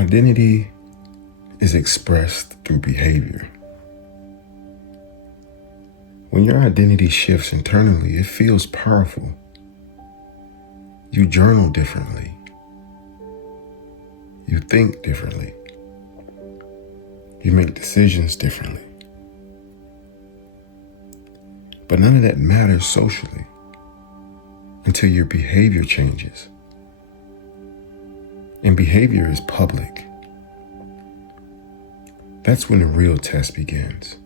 Identity is expressed through behavior. When your identity shifts internally, it feels powerful. You journal differently. You think differently. You make decisions differently. But none of that matters socially until your behavior changes. And behavior is public. That's when the real test begins.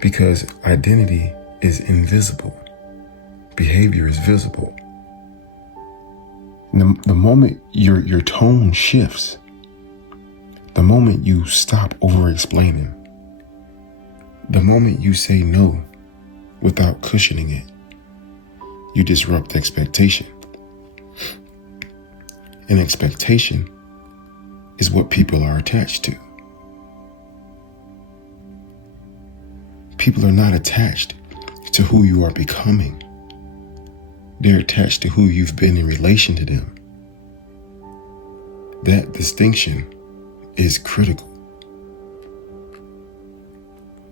Because identity is invisible. Behavior is visible. The moment your tone shifts, the moment you stop over-explaining, the moment you say no without cushioning it, you disrupt expectation. And expectation is what people are attached to. People are not attached to who you are becoming. They're attached to who you've been in relation to them. That distinction is critical.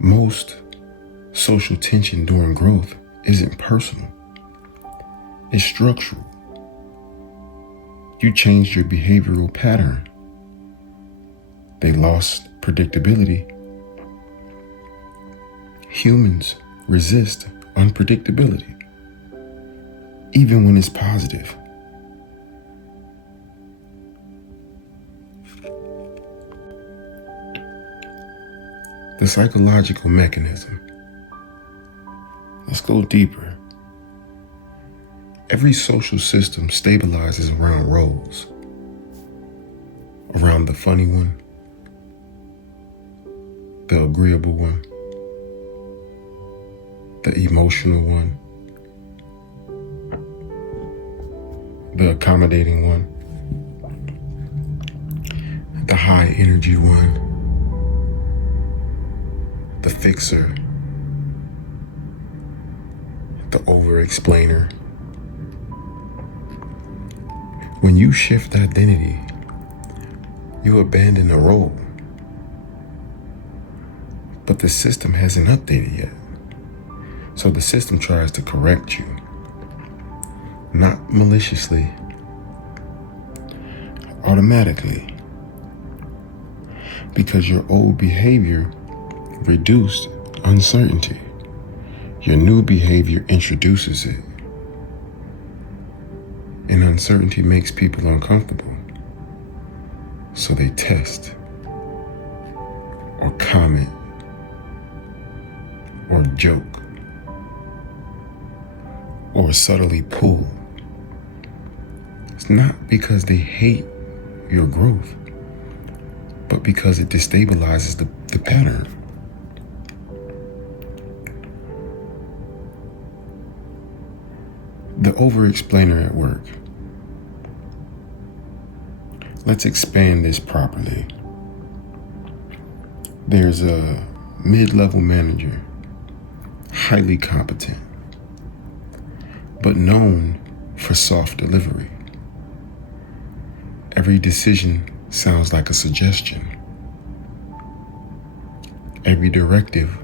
Most social tension during growth isn't personal. It's structural. You changed your behavioral pattern. They lost predictability. Humans resist unpredictability, even when it's positive. The psychological mechanism. Let's go deeper. Every social system stabilizes around roles. Around the funny one, the agreeable one, the emotional one, the accommodating one, the high energy one, the fixer, the over-explainer. When you shift identity, you abandon a role. But the system hasn't updated yet. So the system tries to correct you. Not maliciously, automatically. Because your old behavior reduced uncertainty. Your new behavior introduces it. And uncertainty makes people uncomfortable. So they test, or comment, or joke, or subtly pull. It's not because they hate your growth, but because it destabilizes the pattern. The over-explainer at work. Let's expand this properly. There's a mid-level manager, highly competent, but known for soft delivery. Every decision sounds like a suggestion. Every directive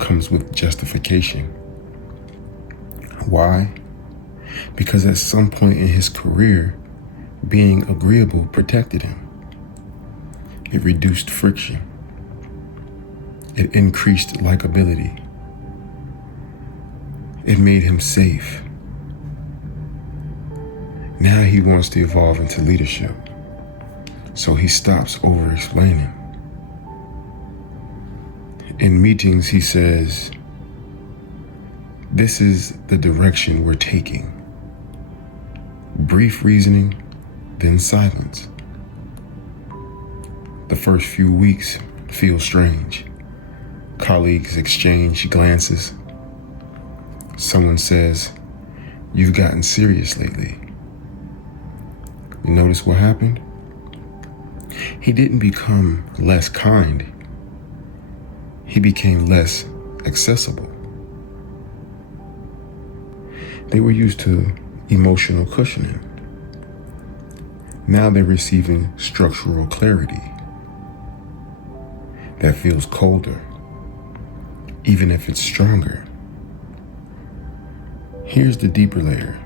comes with justification. Why? Because at some point in his career, being agreeable protected him. It reduced friction. It increased likability. It made him safe. Now he wants to evolve into leadership. So he stops over-explaining. In meetings, he says, "This is the direction we're taking." Brief reasoning, then silence. The first few weeks feel strange. Colleagues exchange glances. Someone says, "You've gotten serious lately." You notice what happened? He didn't become less kind. He became less accessible. They were used to emotional cushioning. Now they're receiving structural clarity that feels colder, even if it's stronger. Here's the deeper layer.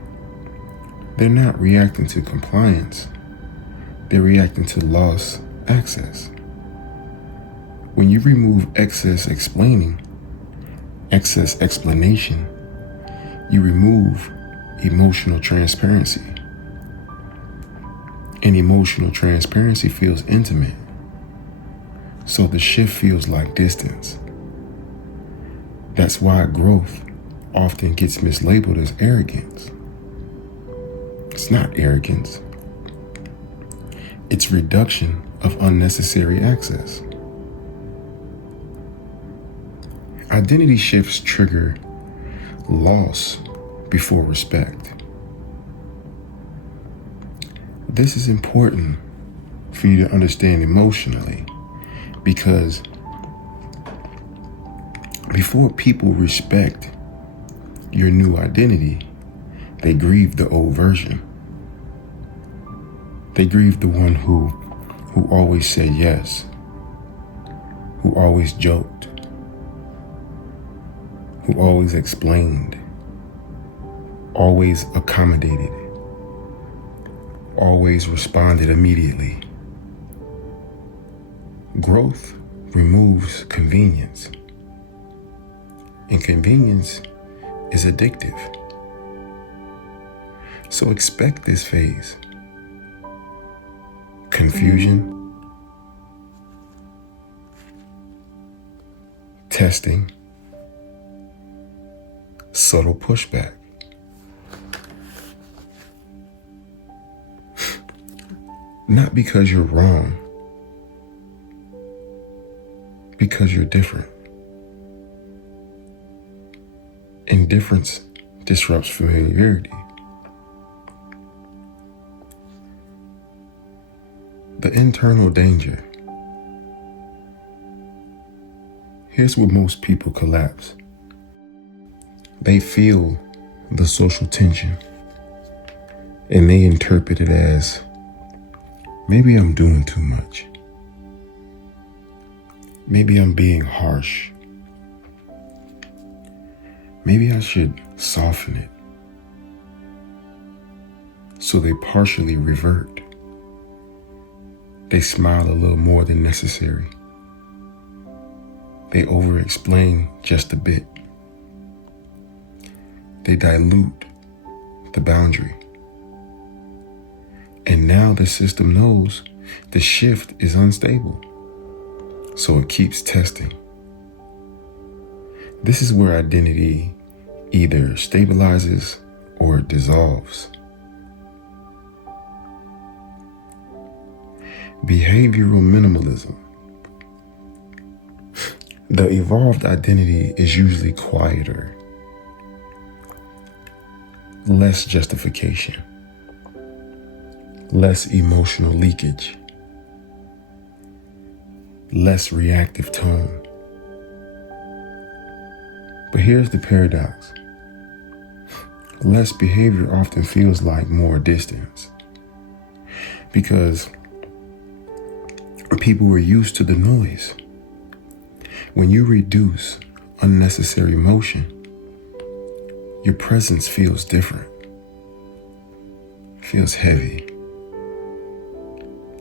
They're not reacting to compliance. They're reacting to lost access. When you remove excess explanation, you remove emotional transparency. And emotional transparency feels intimate. So the shift feels like distance. That's why growth often gets mislabeled as arrogance. It's not arrogance. It's reduction of unnecessary access. Identity shifts trigger loss before respect. This is important for you to understand emotionally, because before people respect your new identity, they grieve the old version. They grieve the one who always said yes, who always joked, who always explained, always accommodated, always responded immediately. Growth removes convenience, and convenience is addictive. So expect this phase. Confusion, testing, subtle pushback. Not because you're wrong, because you're different. Indifference disrupts familiarity. The internal danger. Here's where most people collapse. They feel the social tension and they interpret it as, maybe I'm doing too much. Maybe I'm being harsh. Maybe I should soften it. So they partially revert. They smile a little more than necessary. They over-explain just a bit. They dilute the boundary. And now the system knows the shift is unstable, so it keeps testing. This is where identity either stabilizes or it dissolves. Behavioral minimalism. The evolved identity is usually quieter, less justification, less emotional leakage, less reactive tone. But here's the paradox. Less behavior often feels like more distance, because people were used to the noise. When you reduce unnecessary motion, your presence feels different, feels heavy,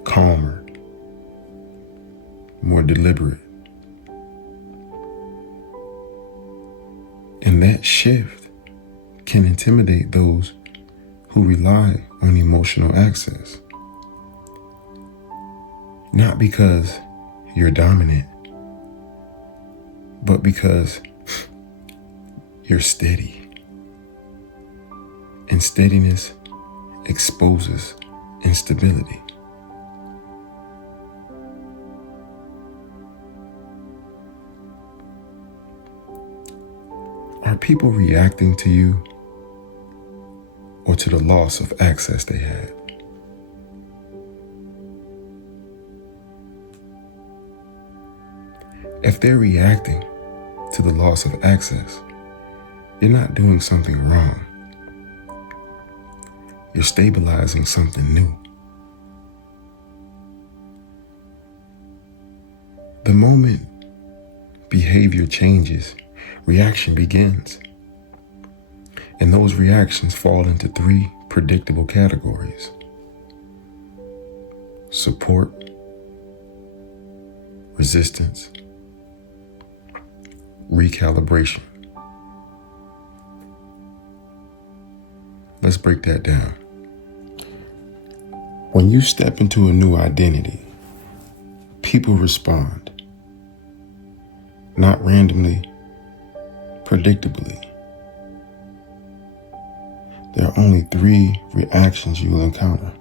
calmer, more deliberate. And that shift can intimidate those who rely on emotional access. Not because you're dominant, but because you're steady. And steadiness exposes instability. Are people reacting to you or to the loss of access they had? If they're reacting to the loss of access, you're not doing something wrong. You're stabilizing something new. The moment behavior changes, reaction begins. And those reactions fall into 3 predictable categories: support, resistance, recalibration. Let's break that down. When you step into a new identity, people respond, not randomly, predictably. There are only 3 reactions you will encounter: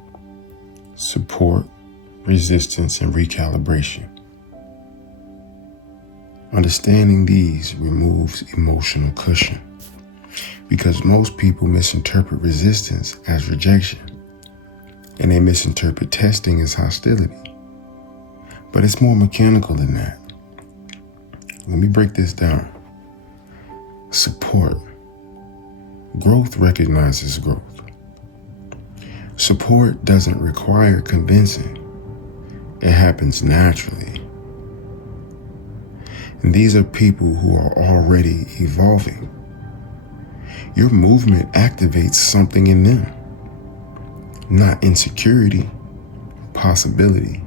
support, resistance, and recalibration. Understanding these removes emotional cushion, because most people misinterpret resistance as rejection, and they misinterpret testing as hostility. But it's more mechanical than that. Let me break this down. Support. Growth recognizes growth. Support doesn't require convincing. It happens naturally. And these are people who are already evolving. Your movement activates something in them, not insecurity, possibility.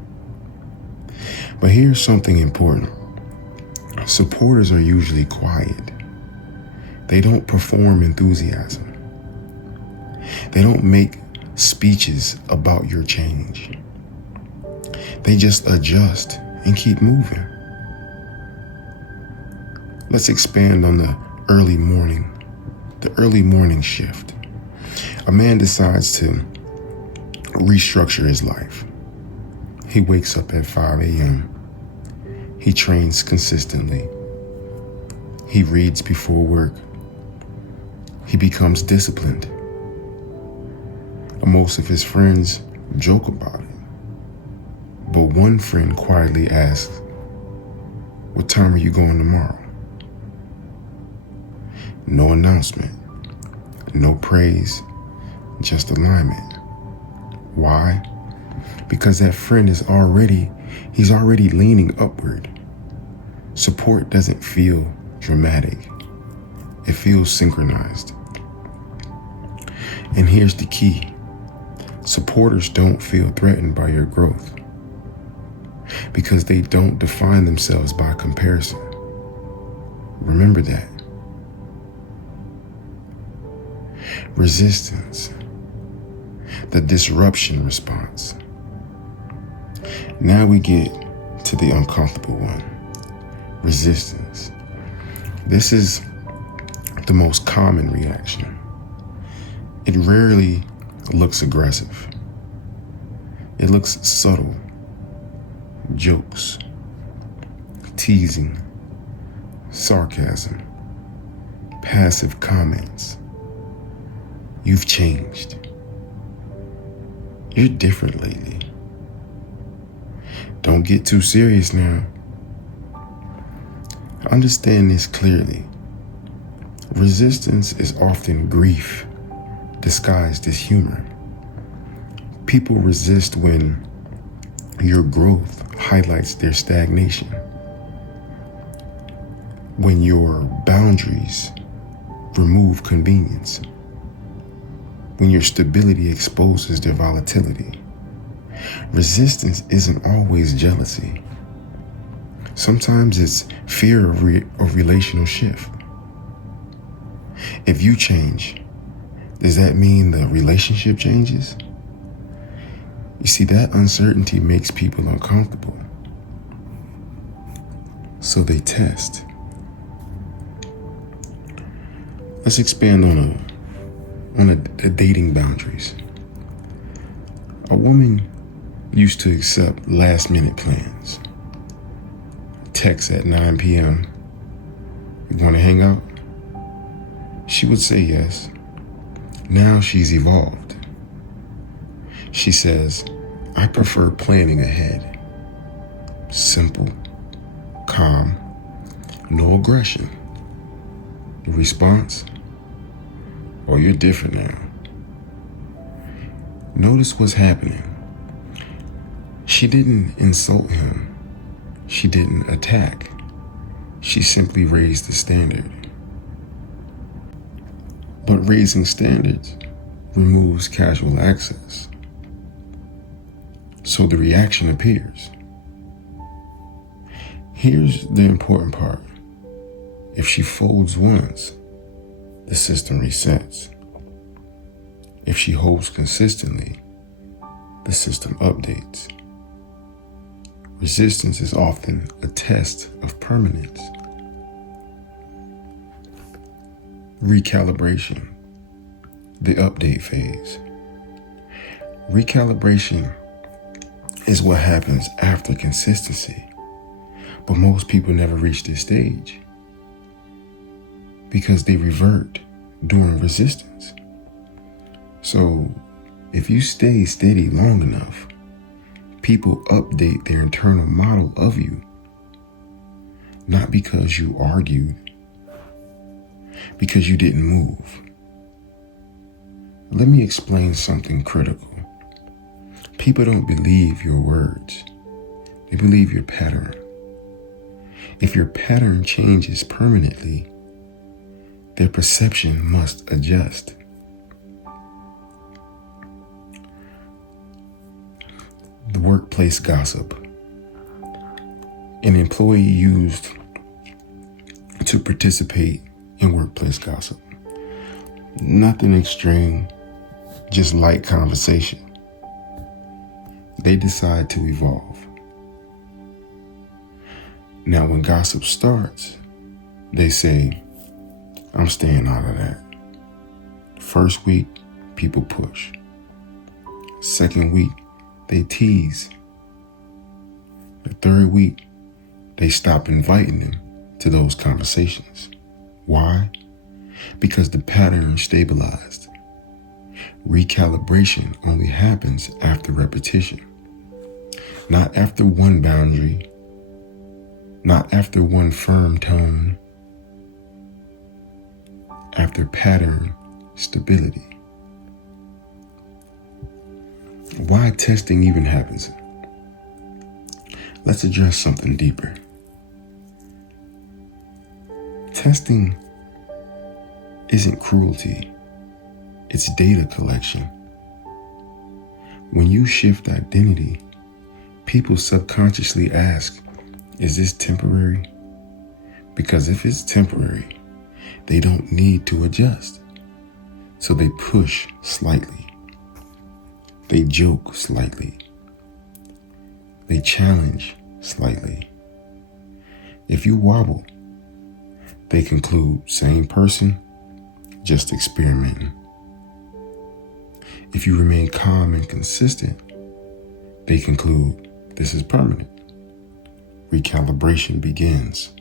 But here's something important. Supporters are usually quiet. They don't perform enthusiasm. They don't make speeches about your change. They just adjust and keep moving. Let's expand on the early morning shift. A man decides to restructure his life. He wakes up at 5 a.m. He trains consistently. He reads before work. He becomes disciplined. Most of his friends joke about it. But one friend quietly asks, "What time are you going tomorrow?" No announcement, no praise, just alignment. Why? Because that friend is already leaning upward. Support doesn't feel dramatic. It feels synchronized. And here's the key. Supporters don't feel threatened by your growth because they don't define themselves by comparison. Remember that. Resistance, the disruption response. Now we get to the uncomfortable one, resistance. This is the most common reaction. It rarely looks aggressive. It looks subtle. Jokes, teasing, sarcasm, passive comments. You've changed. You're different lately. Don't get too serious now. Understand this clearly. Resistance is often grief disguised as humor. People resist when your growth highlights their stagnation, when your boundaries remove convenience, when your stability exposes their volatility. Resistance isn't always jealousy. Sometimes it's fear of relational shift. If you change, does that mean the relationship changes? You see, that uncertainty makes people uncomfortable. So they test. Let's expand on a dating boundaries. A woman used to accept last-minute plans. Text at 9 p.m. You want to hang out? She would say yes. Now she's evolved. She says, "I prefer planning ahead. Simple, calm, no aggression." The response? "Oh, you're different now." Notice what's happening. She didn't insult him. She didn't attack. She simply raised the standard. But raising standards removes casual access. So the reaction appears. Here's the important part. If she folds once, the system resets. If she holds consistently, the system updates. Resistance is often a test of permanence. Recalibration, the update phase. Recalibration is what happens after consistency, but most people never reach this stage because they revert during resistance. So if you stay steady long enough, people update their internal model of you, not because you argued, because you didn't move. Let me explain something critical. People don't believe your words. They believe your pattern. If your pattern changes permanently, their perception must adjust. The workplace gossip. An employee used to participate in workplace gossip. Nothing extreme, just light conversation. They decide to evolve. Now, when gossip starts, they say, I'm staying out of that. First week, people push. Second week, they tease. The third week, they stop inviting them to those conversations. Why? Because the pattern stabilized. Recalibration only happens after repetition. Not after one boundary, not after one firm tone, after pattern stability. Why testing even happens? Let's address something deeper. Testing isn't cruelty, it's data collection. When you shift identity, people subconsciously ask, is this temporary? Because if it's temporary, they don't need to adjust. So they push slightly. They joke slightly. They challenge slightly. If you wobble, they conclude, same person, just experimenting. If you remain calm and consistent, they conclude, this is permanent. Recalibration begins.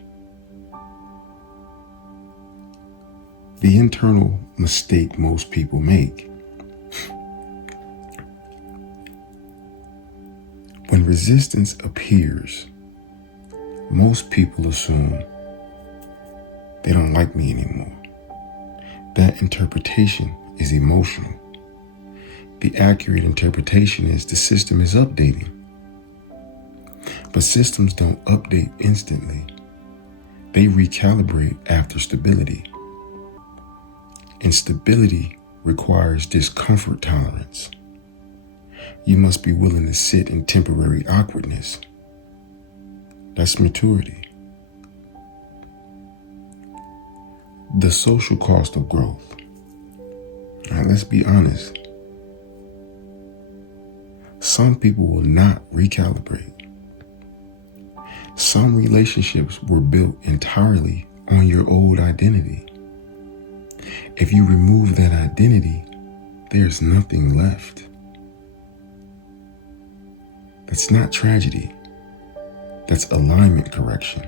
The internal mistake most people make. When resistance appears, most people assume they don't like me anymore. That interpretation is emotional. The accurate interpretation is the system is updating. But systems don't update instantly. They recalibrate after stability. And stability requires discomfort tolerance. You must be willing to sit in temporary awkwardness. That's maturity. The social cost of growth. Now, let's be honest. Some people will not recalibrate. Some relationships were built entirely on your old identity. If you remove that identity, there's nothing left. That's not tragedy. That's alignment correction.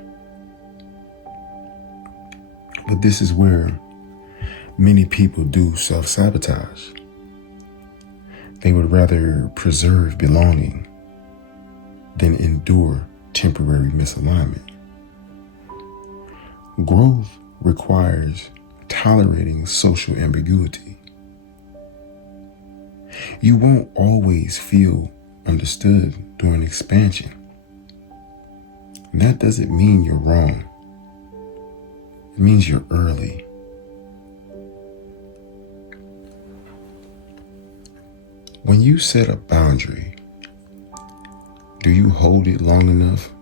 But this is where many people do self-sabotage. They would rather preserve belonging than endure temporary misalignment. Growth requires tolerating social ambiguity. You won't always feel understood during expansion. And that doesn't mean you're wrong. It means you're early. When you set a boundary, do you hold it long enough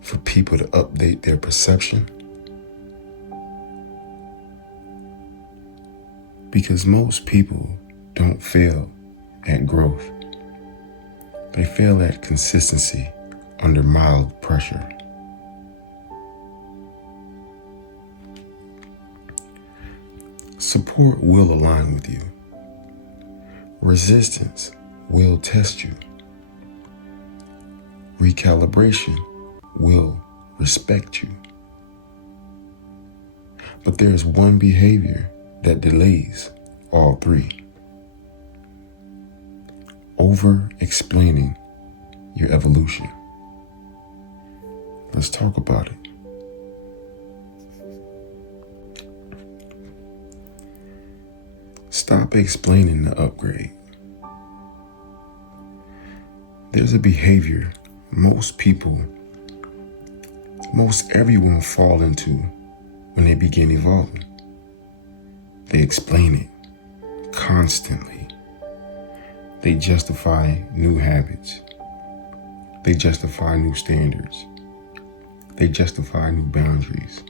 for people to update their perception? Because most people don't fail at growth. They fail at consistency under mild pressure. Support will align with you. Resistance will test you. Recalibration will respect you. But there's one behavior that delays all three. Over-explaining your evolution. Let's talk about it. Stop explaining the upgrade. There's a behavior most everyone fall into when they begin evolving. They explain it constantly. They justify new habits. They justify new standards. They justify new boundaries.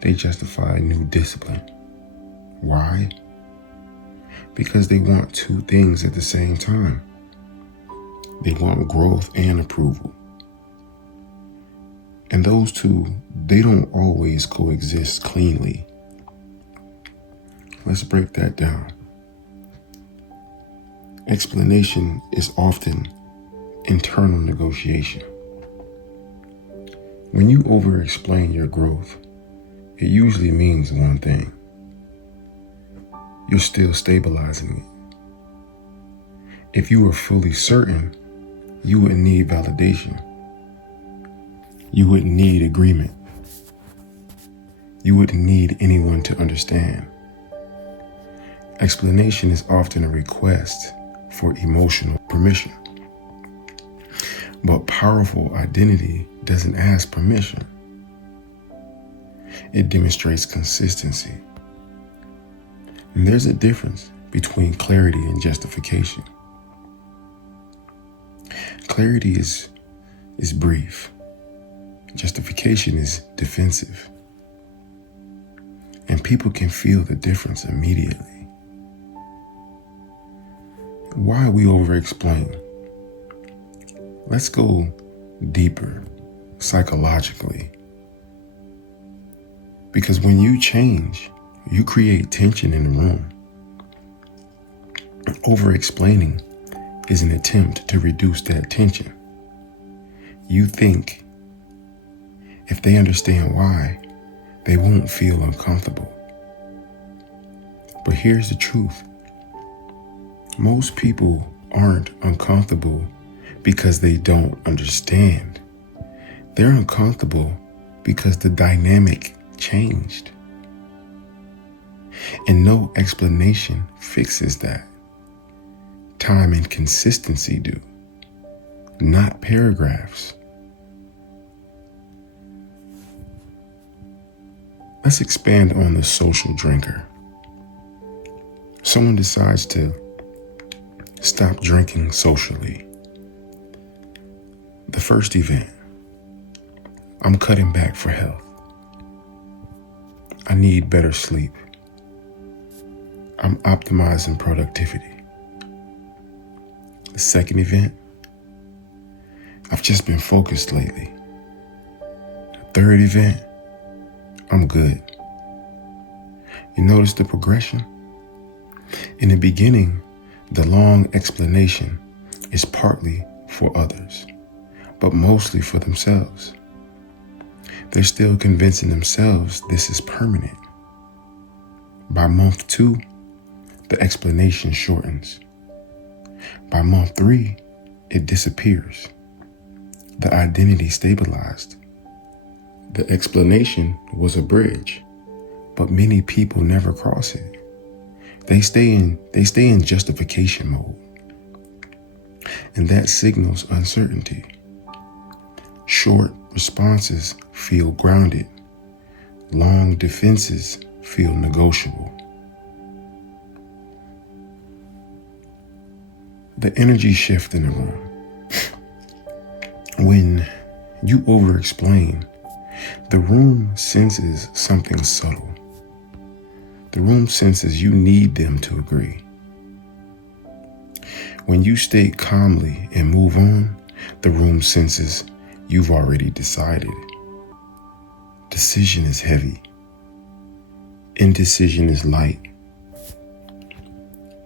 They justify new discipline. Why? Because they want two things at the same time. They want growth and approval. And those two, they don't always coexist cleanly. Let's break that down. Explanation is often internal negotiation. When you over-explain your growth, it usually means one thing. You're still stabilizing it. If you were fully certain, you wouldn't need validation. You wouldn't need agreement. You wouldn't need anyone to understand. Explanation is often a request for emotional permission. But powerful identity doesn't ask permission. It demonstrates consistency. And there's a difference between clarity and justification. Clarity is brief. Justification is defensive. And people can feel the difference immediately. Why we over-explain? Let's go deeper psychologically. Because when you change, you create tension in the room. Over-explaining is an attempt to reduce that tension. You think if they understand why, they won't feel uncomfortable. But here's the truth. Most people aren't uncomfortable because they don't understand. They're uncomfortable because the dynamic changed. And no explanation fixes that. Time and consistency do, not paragraphs. Let's expand on the social drinker. Someone decides to stop drinking socially. The first event, I'm cutting back for health. I need better sleep. I'm optimizing productivity. The second event, I've just been focused lately. The third event, I'm good. You notice the progression? In the beginning, the long explanation is partly for others, but mostly for themselves. They're still convincing themselves this is permanent. By month 2, the explanation shortens. By month 3, it disappears. The identity stabilized. The explanation was a bridge, but many people never cross it. They stay in justification mode. And that signals uncertainty. Short, responses feel grounded. Long defenses feel negotiable. The energy shift in the room. When you over-explain, the room senses something subtle. The room senses you need them to agree. When you state calmly and move on, the room senses you've already decided. Decision is heavy. Indecision is light.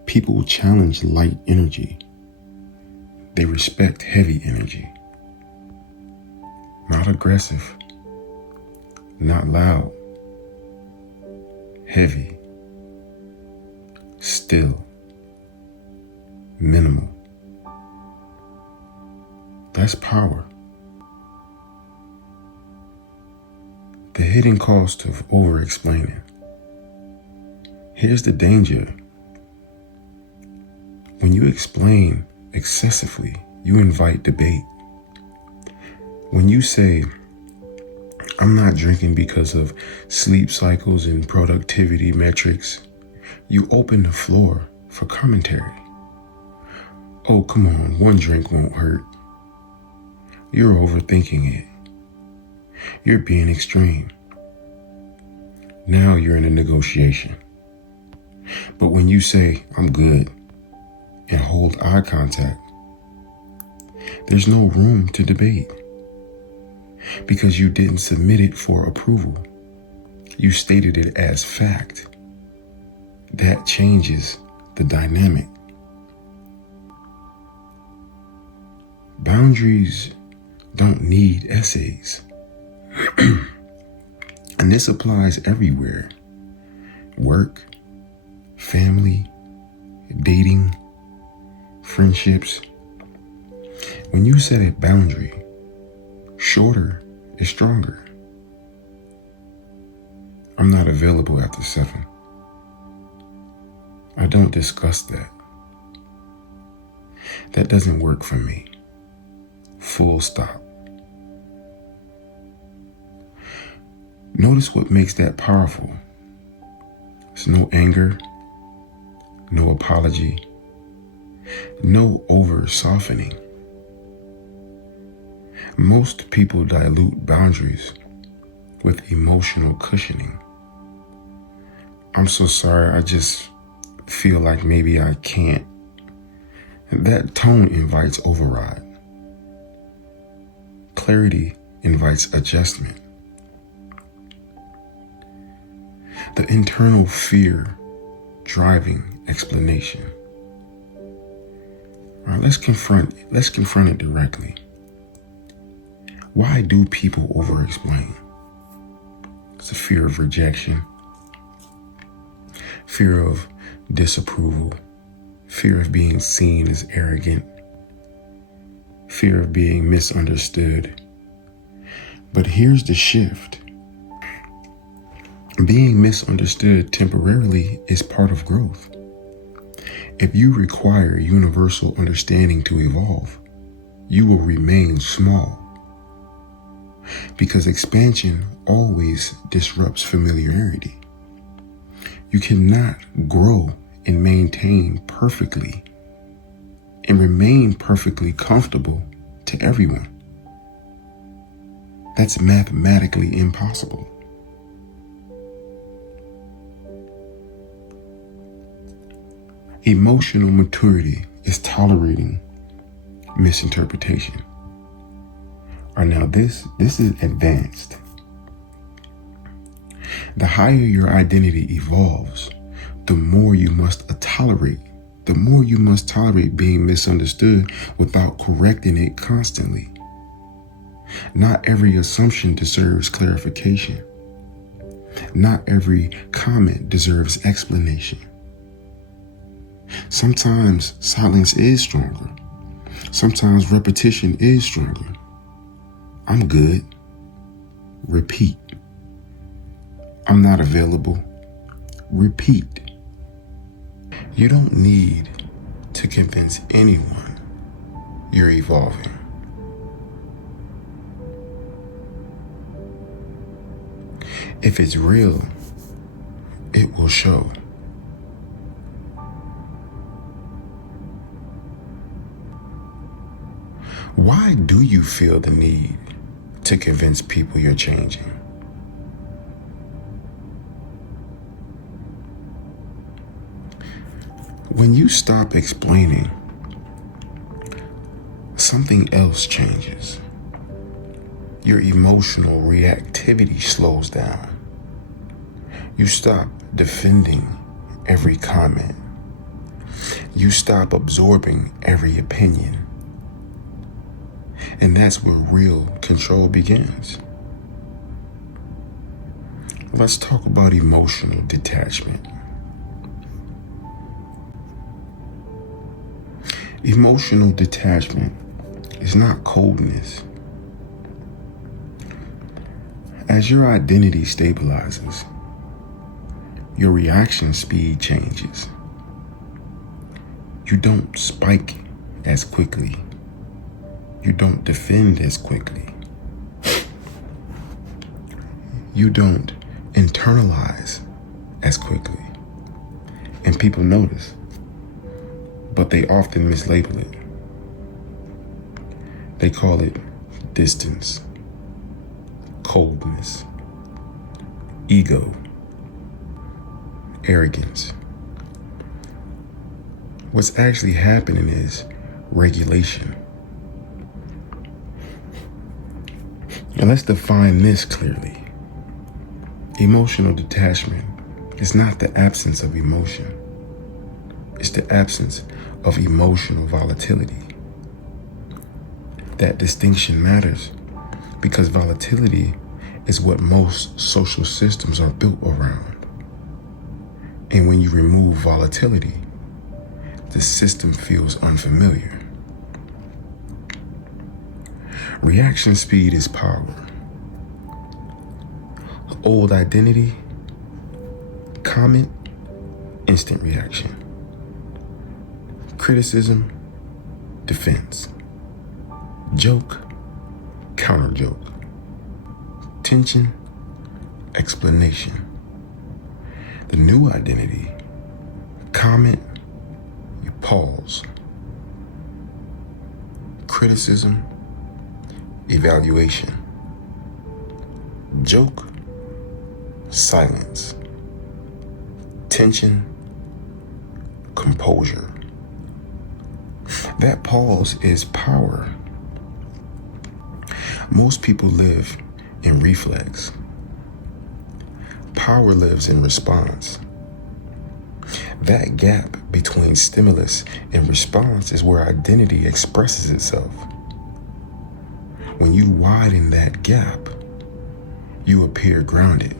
People challenge light energy. They respect heavy energy. Not aggressive. Not loud. Heavy. Still. Minimal. That's power. The hidden cost of over-explaining. Here's the danger. When you explain excessively, you invite debate. When you say, I'm not drinking because of sleep cycles and productivity metrics, you open the floor for commentary. Oh, come on, one drink won't hurt. You're overthinking it. You're being extreme. Now you're in a negotiation. But when you say, I'm good, and hold eye contact, there's no room to debate. Because you didn't submit it for approval. You stated it as fact. That changes the dynamic. Boundaries don't need essays. And this applies everywhere. Work, family, dating, friendships. When you set a boundary, shorter is stronger. I'm not available after 7. I don't discuss that. That doesn't work for me. Full stop. Notice what makes that powerful. It's no anger, no apology, no over softening. Most people dilute boundaries with emotional cushioning. I'm so sorry, I just feel like maybe I can't. That tone invites override. Clarity invites adjustment. The internal fear driving explanation. All right, let's confront it directly. Why do people over-explain? It's a fear of rejection, fear of disapproval, fear of being seen as arrogant, fear of being misunderstood. But here's the shift. Being misunderstood temporarily is part of growth. If you require universal understanding to evolve, you will remain small. Because expansion always disrupts familiarity. You cannot grow and maintain perfectly and remain perfectly comfortable to everyone. That's mathematically impossible. Emotional maturity is tolerating misinterpretation. Or now this is advanced. The higher your identity evolves, the more you must tolerate being misunderstood without correcting it constantly. Not every assumption deserves clarification. Not every comment deserves explanation. Sometimes silence is stronger. Sometimes repetition is stronger. I'm good. Repeat. I'm not available. Repeat. You don't need to convince anyone you're evolving. If it's real, it will show. Why do you feel the need to convince people you're changing? When you stop explaining, something else changes. Your emotional reactivity slows down. You stop defending every comment. You stop absorbing every opinion. And that's where real control begins. Let's talk about emotional detachment. Emotional detachment is not coldness. As your identity stabilizes, your reaction speed changes. You don't spike as quickly. You don't defend as quickly. You don't internalize as quickly. And people notice, but they often mislabel it. They call it distance, coldness, ego, arrogance. What's actually happening is regulation. And let's define this clearly. Emotional detachment is not the absence of emotion. It's the absence of emotional volatility. That distinction matters because volatility is what most social systems are built around. And when you remove volatility, the system feels unfamiliar. Reaction speed is power. Old identity, comment, instant reaction. Criticism, defense. Joke, counter joke. Tension, explanation. The new identity, comment, you pause. Criticism, evaluation. Joke, silence. Tension, composure. That pause is power. Most people live in reflex. Power lives in response. That gap between stimulus and response is where identity expresses itself. When you widen that gap, you appear grounded.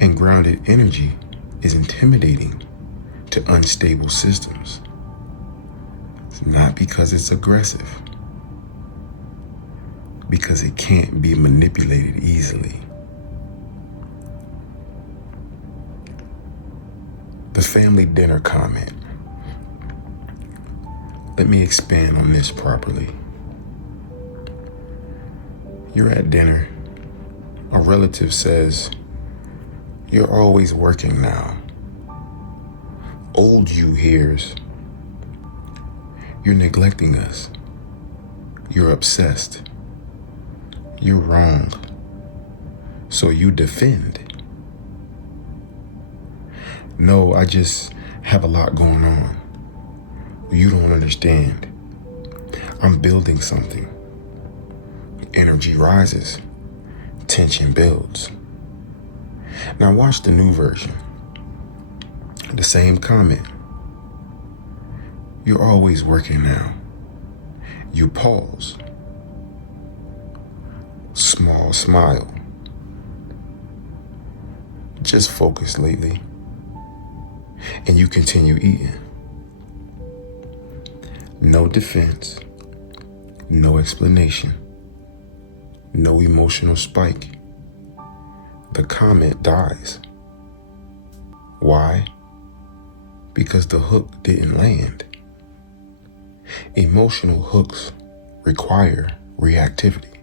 And grounded energy is intimidating to unstable systems. It's not because it's aggressive, because it can't be manipulated easily. The family dinner comment. Let me expand on this properly. You're at dinner. A relative says, "You're always working now." Old you hears, "You're neglecting us. You're obsessed. You're wrong." So you defend. "No, I just have a lot going on." You don't understand. I'm building something. Energy rises. Tension builds. Now watch the new version. The same comment. "You're always working now." You pause. Small smile. Just focus lately. And you continue eating. No defense. No explanation. No emotional spike. The comment dies. Why? Because the hook didn't land. Emotional hooks require reactivity.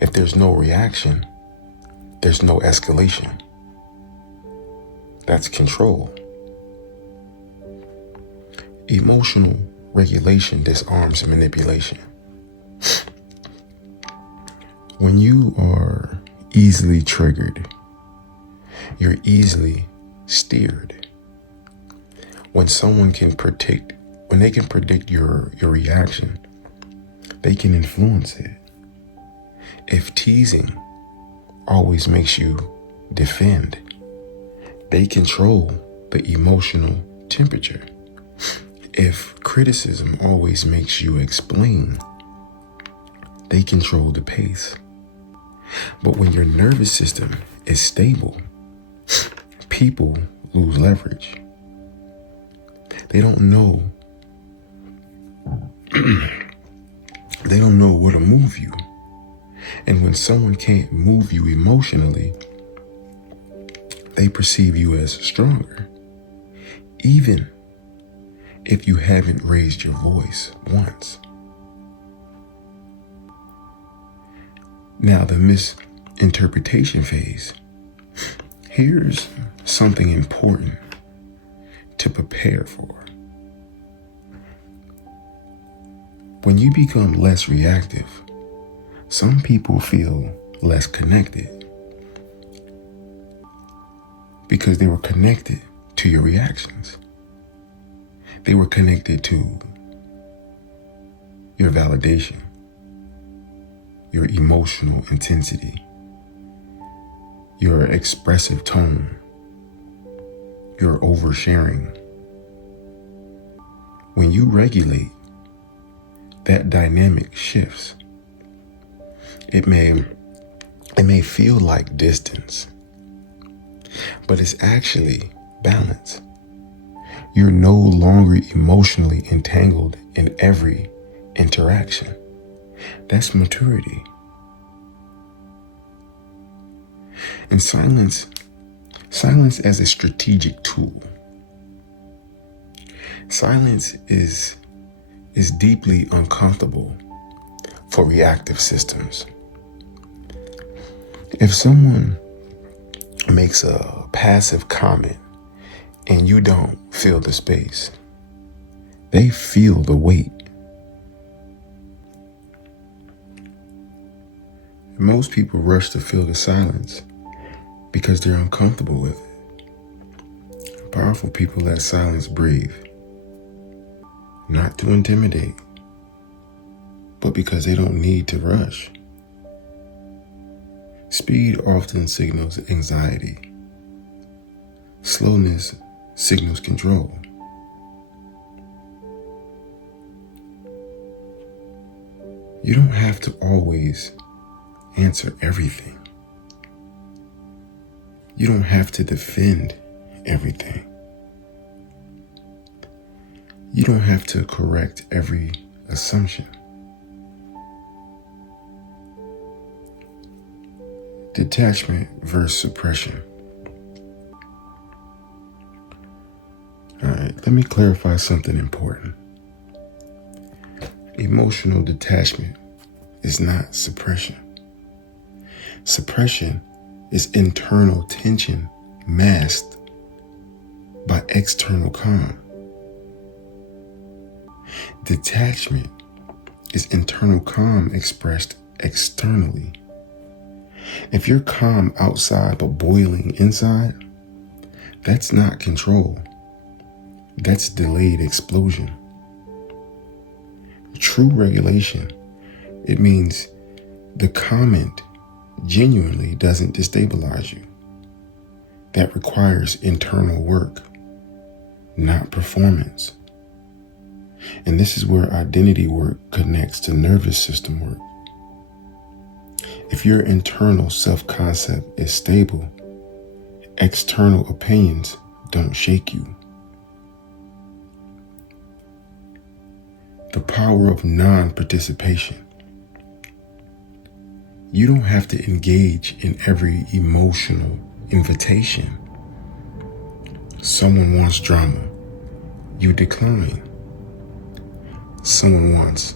If there's no reaction, there's no escalation. That's control. Emotional regulation disarms manipulation. When you are easily triggered, you're easily steered. When they can predict your reaction, they can influence it. If teasing always makes you defend, they control the emotional temperature. If criticism always makes you explain, they control the pace. But when your nervous system is stable, people lose leverage. They don't know where to move you. And when someone can't move you emotionally, they perceive you as stronger, even if you haven't raised your voice once. Now, the misinterpretation phase. Here's something important to prepare for. When you become less reactive, some people feel less connected because they were connected to your reactions. They were connected to your validation, your emotional intensity, your expressive tone, your oversharing. When you regulate, that dynamic shifts. It may feel like distance, but it's actually balance. You're no longer emotionally entangled in every interaction. That's maturity. And silence as a strategic tool. Silence is deeply uncomfortable for reactive systems. If someone makes a passive comment and you don't fill the space, they feel the weight. Most people rush to fill the silence because they're uncomfortable with it. Powerful people let silence breathe, not to intimidate, but because they don't need to rush. Speed often signals anxiety. Slowness signals control. You don't have to always answer everything. You don't have to defend everything. You don't have to correct every assumption. Detachment versus suppression. All right, let me clarify something important. Emotional detachment is not suppression. Suppression is internal tension masked by external calm. Detachment is internal calm expressed externally. If you're calm outside but boiling inside, that's not control. That's delayed explosion. True regulation, it means the comment genuinely doesn't destabilize you. That requires internal work, not performance. And this is where identity work connects to nervous system work. If your internal self-concept is stable, external opinions don't shake you. The power of non-participation. You don't have to engage in every emotional invitation. Someone wants drama, you decline. Someone wants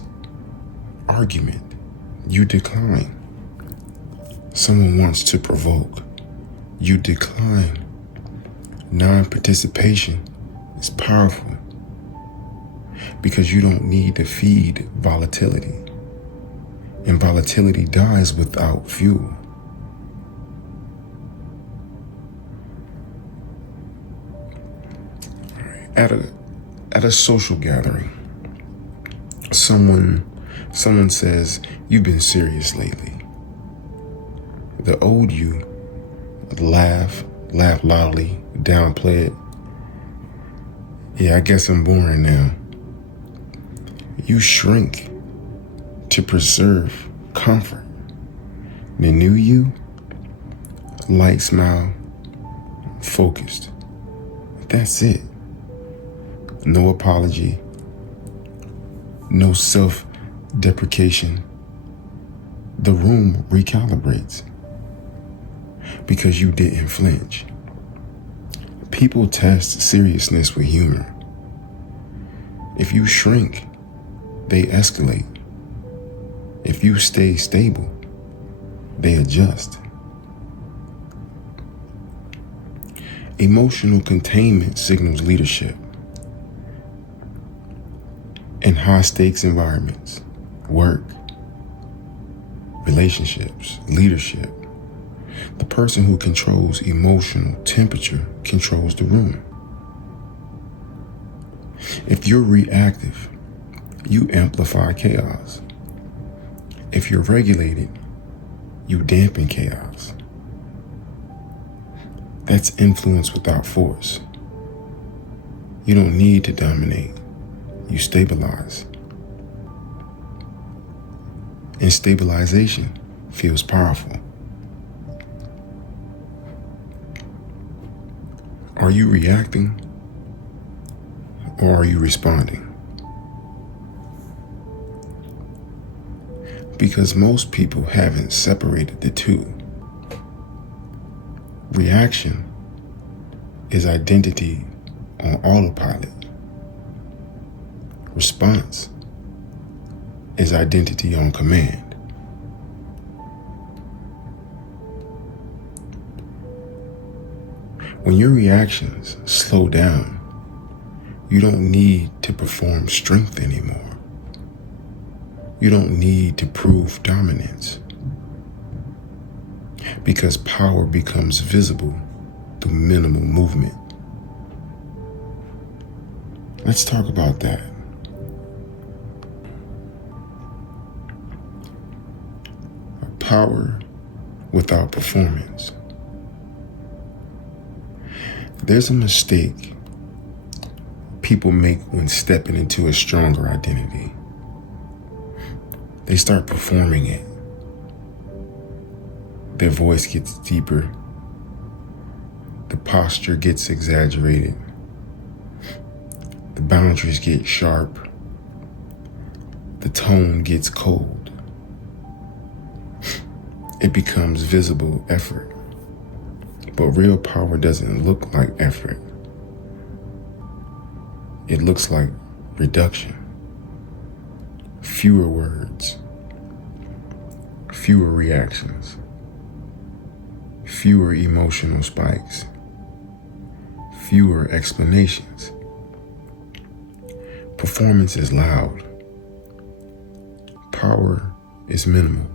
argument, you decline. Someone wants to provoke. You decline. Non-participation is powerful because you don't need to feed volatility. And volatility dies without fuel. At a social gathering, someone says, "You've been serious lately." The old you laugh loudly, downplay it. "Yeah, I guess I'm boring now." You shrink to preserve comfort. The new you, light smile, focused. That's it. No apology, no self-deprecation. The room recalibrates because you didn't flinch. People test seriousness with humor. If you shrink, they escalate. If you stay stable, they adjust. Emotional containment signals leadership. In high-stakes environments, work, relationships, leadership, the person who controls emotional temperature controls the room. If you're reactive, you amplify chaos. If you're regulated, you dampen chaos. That's influence without force. You don't need to dominate. You stabilize. And stabilization feels powerful. Are you reacting or are you responding? Because most people haven't separated the two. Reaction is identity on autopilot. Response is identity on command. When your reactions slow down, you don't need to perform strength anymore. You don't need to prove dominance because power becomes visible through minimal movement. Let's talk about that. Power without performance. There's a mistake people make when stepping into a stronger identity. They start performing it. Their voice gets deeper. The posture gets exaggerated. The boundaries get sharp. The tone gets cold. It becomes visible effort. But real power doesn't look like effort. It looks like reduction. Fewer words. Fewer reactions. Fewer emotional spikes. Fewer explanations. Performance is loud. Power is minimal.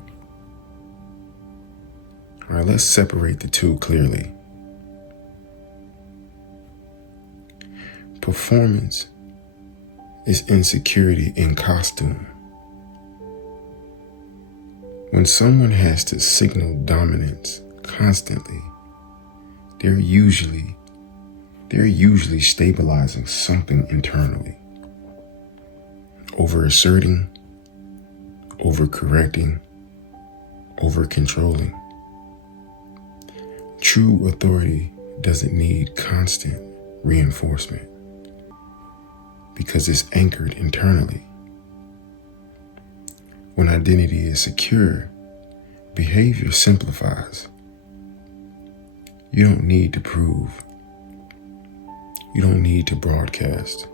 All right, let's separate the two clearly. Performance is insecurity in costume. When someone has to signal dominance constantly, they're usually stabilizing something internally. Over-asserting, over-correcting, over-controlling. True authority doesn't need constant reinforcement because it's anchored internally. When identity is secure, behavior simplifies. You don't need to prove. You don't need to broadcast.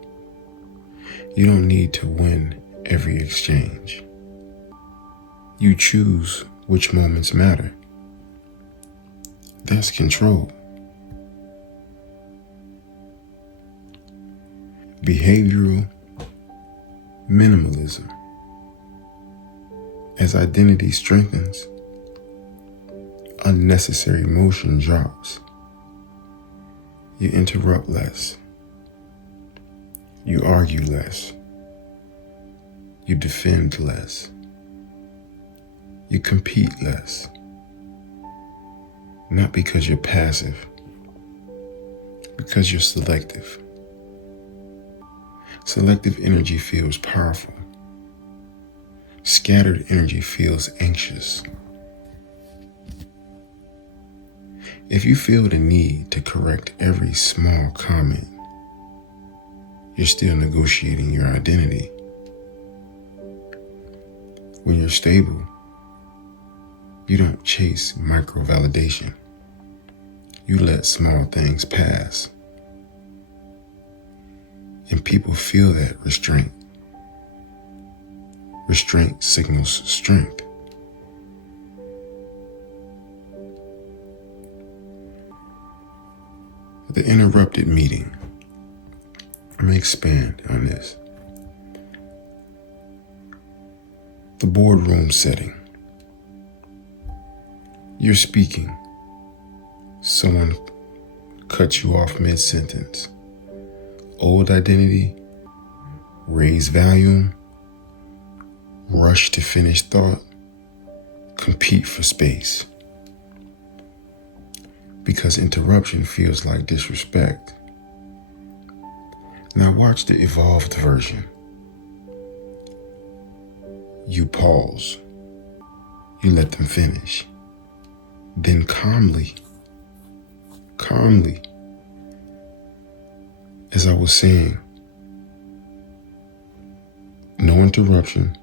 You don't need to win every exchange. You choose which moments matter There's control. Behavioral minimalism. As identity strengthens, unnecessary motion drops. You interrupt less. You argue less. You defend less. You compete less. Not because you're passive, because you're selective. Selective energy feels powerful. Scattered energy feels anxious. If you feel the need to correct every small comment, you're still negotiating your identity. When you're stable, you don't chase micro-validation. You let small things pass. And people feel that restraint. Restraint signals strength. The interrupted meeting. Let me expand on this. The boardroom setting. You're speaking. Someone cuts you off mid-sentence. Old identity, raise volume, rush to finish thought, compete for space. Because interruption feels like disrespect. Now watch the evolved version. You pause. You let them finish. Then calmly, as I was saying, no interruption,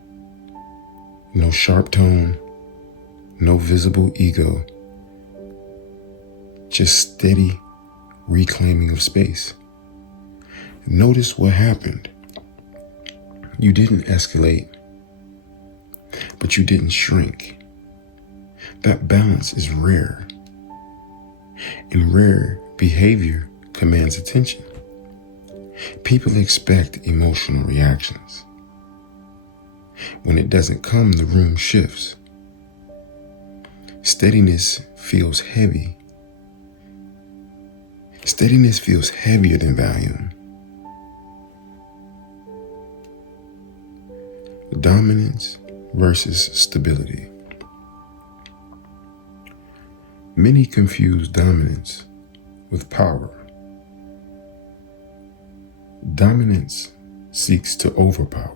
no sharp tone, no visible ego, just steady reclaiming of space. Notice what happened. You didn't escalate, but you didn't shrink. That balance is rare. And rare behavior commands attention. People expect emotional reactions. When it doesn't come, the room shifts. Steadiness feels heavy. Steadiness feels heavier than volume. Dominance versus stability. Many confuse dominance with power. Dominance seeks to overpower.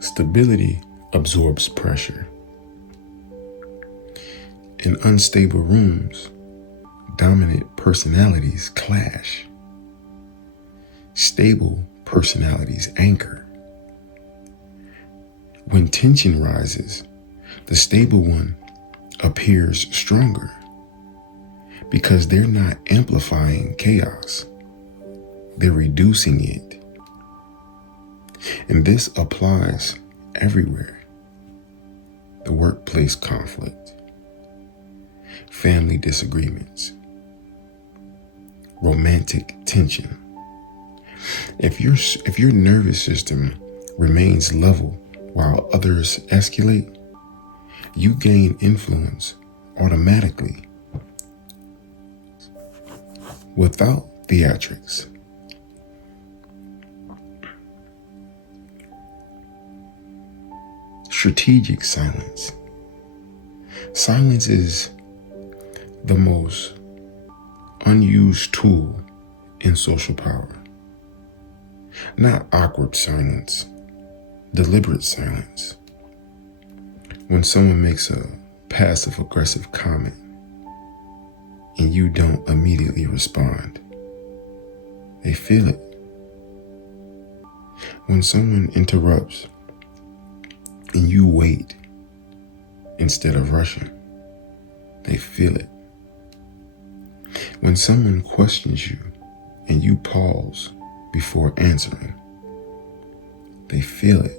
Stability absorbs pressure. In unstable rooms, dominant personalities clash. Stable personalities anchor. When tension rises, the stable one appears stronger because they're not amplifying chaos. They're reducing it. And this applies everywhere. The workplace conflict, family disagreements, romantic tension. If your nervous system remains level while others escalate, you gain influence automatically without theatrics. Strategic silence. Silence is the most unused tool in social power. Not awkward silence, deliberate silence. When someone makes a passive-aggressive comment and you don't immediately respond, they feel it. When someone interrupts and you wait instead of rushing, they feel it. When someone questions you and you pause before answering, they feel it.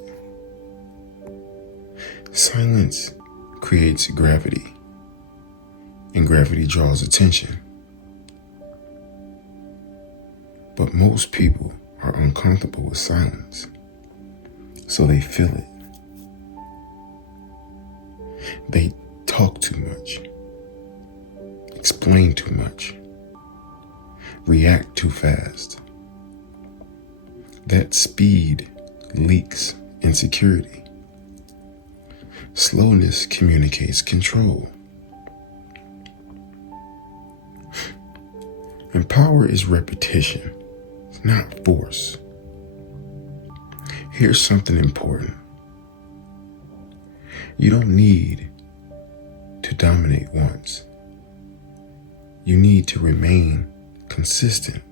Silence creates gravity. and gravity draws attention. But most people are uncomfortable with silence, so they fill it. They talk too much, explain too much, react too fast. That speed leaks insecurity. Slowness communicates control. And power is repetition, it's not force. Here's something important. You don't need to dominate once. You need to remain consistent.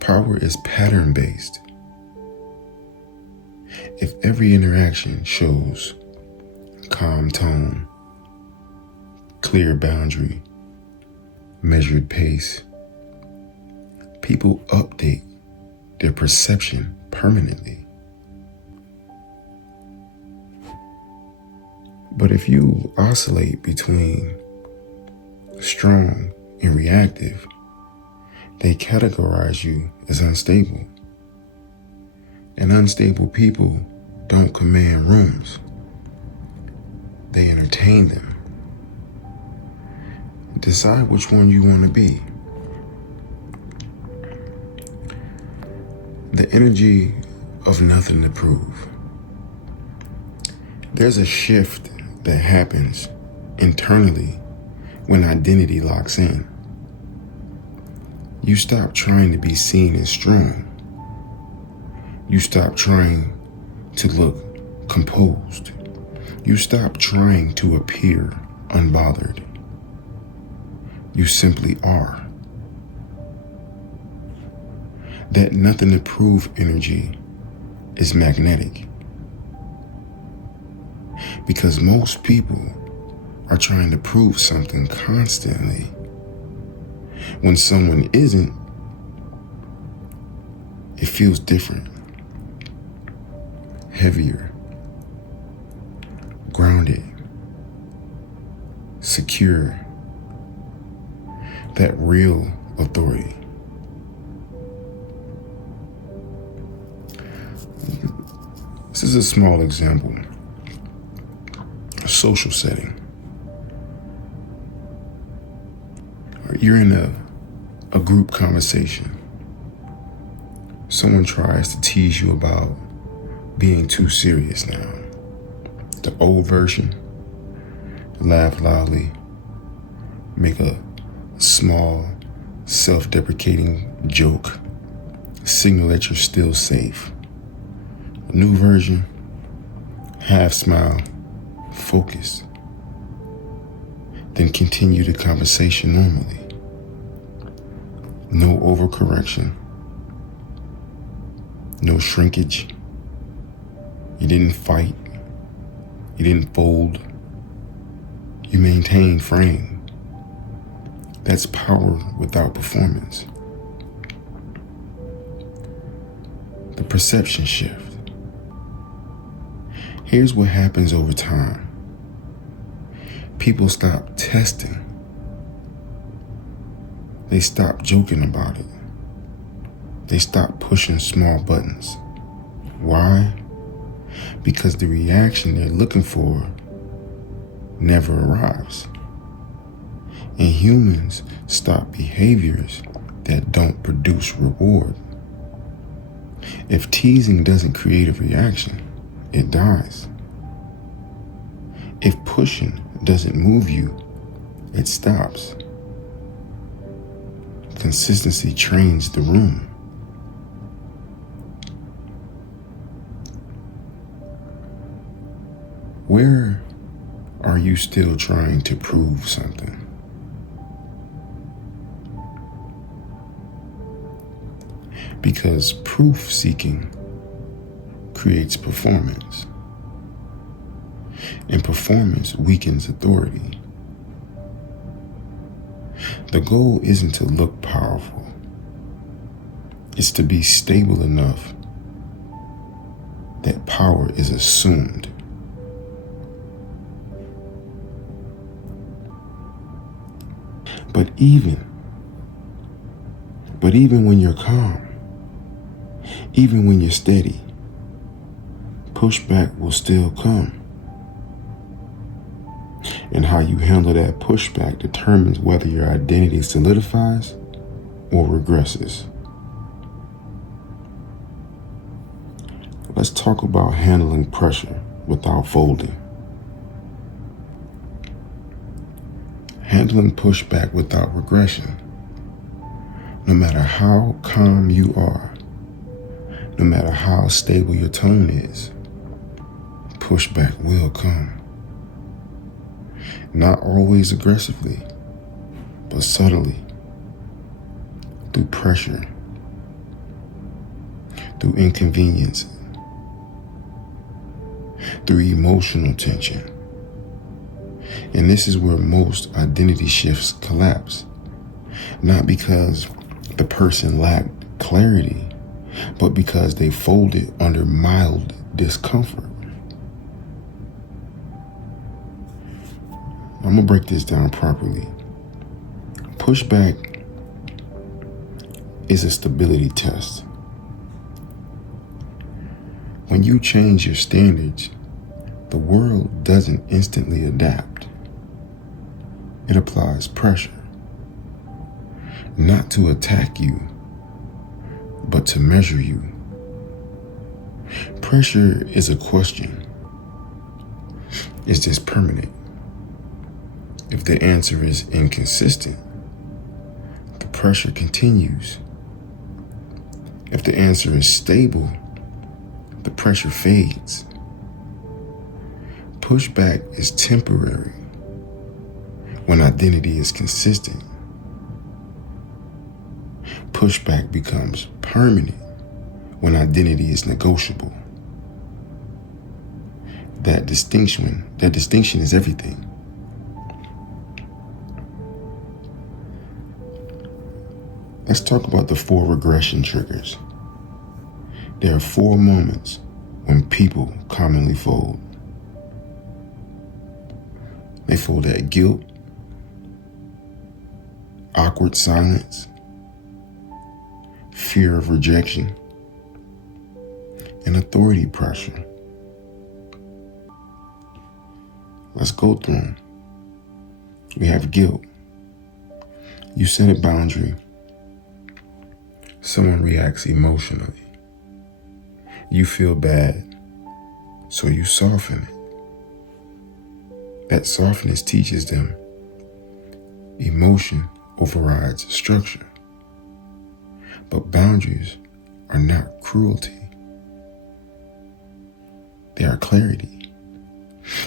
Power is pattern-based. If every interaction shows calm tone, clear boundary, measured pace, people update their perception permanently. But if you oscillate between strong and reactive, they categorize you as unstable. And unstable people don't command rooms. They entertain them. Decide which one you want to be. The energy of nothing to prove. There's a shift that happens internally when identity locks in. You stop trying to be seen as strong. You stop trying to look composed. You stop trying to appear unbothered. You simply are. That nothing to prove energy is magnetic. Because most people are trying to prove something constantly. When someone isn't, it feels different, heavier, grounded, secure. That real authority. This is a small example. A social setting. You're in a group conversation. Someone tries to tease you about being too serious now. The old version. Laugh loudly. Make a small, self-deprecating joke. Signal that you're still safe. New version. Half smile. Focus. Then continue the conversation normally. No overcorrection. No shrinkage. You didn't fight. You didn't fold. You maintained frame. That's power without performance. The perception shift. Here's what happens over time. People stop testing. They stop joking about it. They stop pushing small buttons. Why? Because the reaction they're looking for never arrives. And humans stop behaviors that don't produce reward. If teasing doesn't create a reaction, it dies. If pushing doesn't move you, it stops. Consistency trains the room. Where are you still trying to prove something? Because proof seeking creates performance, and performance weakens authority. The goal isn't to look powerful. It's to be stable enough that power is assumed. But even when you're calm, even when you're steady, pushback will still come. And how you handle that pushback determines whether your identity solidifies or regresses. Let's talk about handling pressure without folding. Handling pushback without regression. No matter how calm you are, no matter how stable your tone is, pushback will come. Not always aggressively, but subtly, through pressure, through inconvenience, through emotional tension. And this is where most identity shifts collapse. Not because the person lacked clarity, but because they folded under mild discomfort. I'm going to break this down properly. Pushback is a stability test. When you change your standards, the world doesn't instantly adapt. It applies pressure, not to attack you, but to measure you. Pressure is a question. Is this permanent? If the answer is inconsistent, the pressure continues. If the answer is stable, the pressure fades. Pushback is temporary when identity is consistent. Pushback becomes permanent when identity is negotiable. That distinction is everything. Let's talk about the 4 regression triggers. There are 4 moments when people commonly fold. They fold at guilt, awkward silence, fear of rejection, and authority pressure. Let's go through them. We have guilt. You set a boundary. Someone reacts emotionally. You feel bad, so you soften it. That softness teaches them emotion overrides structure. But boundaries are not cruelty. They are clarity.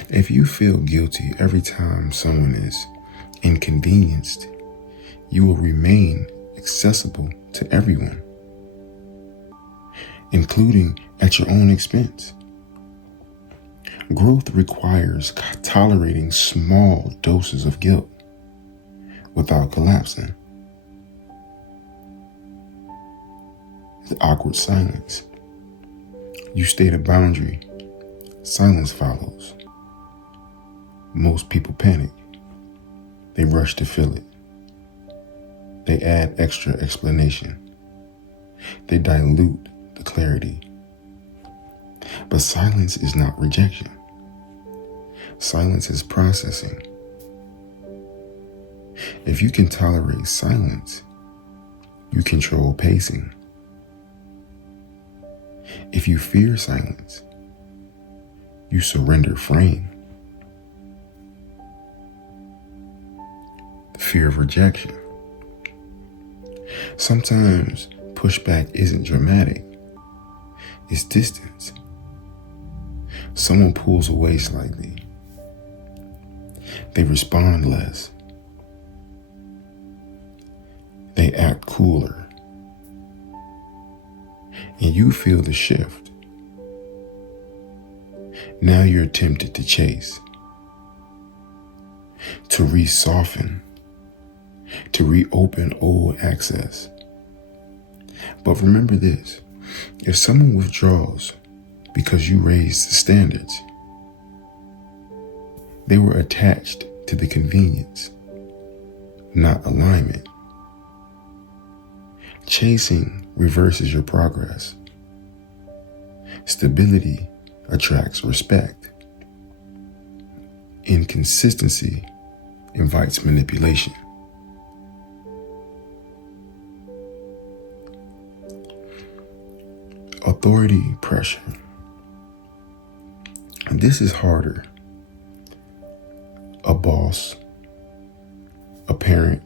If you feel guilty every time someone is inconvenienced, you will remain accessible to everyone, including at your own expense. Growth requires tolerating small doses of guilt without collapsing. The awkward silence. You state a boundary. Silence follows. Most people panic. They rush to fill it. They add extra explanation. They dilute the clarity. But silence is not rejection. Silence is processing. If you can tolerate silence, you control pacing. If you fear silence, you surrender frame. The fear of rejection. Sometimes pushback isn't dramatic. It's distance. Someone pulls away slightly. They respond less. They act cooler. And you feel the shift. Now you're tempted to chase, to re-soften, to reopen old access. But remember this, if someone withdraws because you raised the standards, they were attached to the convenience. not alignment. Chasing reverses your progress. Stability attracts respect. Inconsistency invites manipulation. Authority pressure. This is harder. A boss, a parent,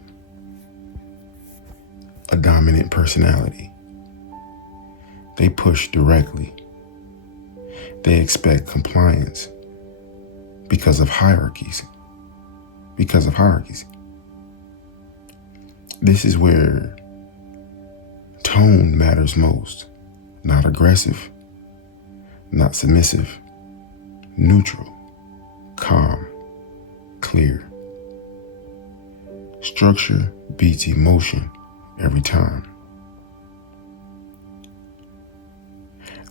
a dominant personality. They push directly. They expect compliance because of hierarchies. This is where tone matters most. Not aggressive, not submissive, neutral, calm, clear. Structure beats emotion every time.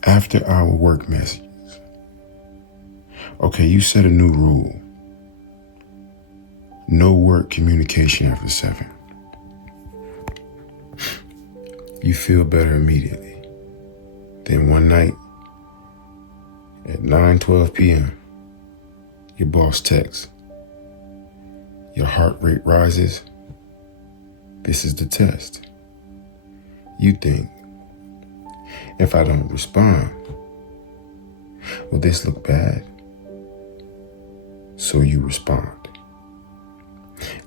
After hour work messages. Okay, you set a new rule. No work communication after 7. You feel better immediately. Then one night at 9:12 p.m., your boss texts. Your heart rate rises. This is the test. You think, if I don't respond, will this look bad? So you respond.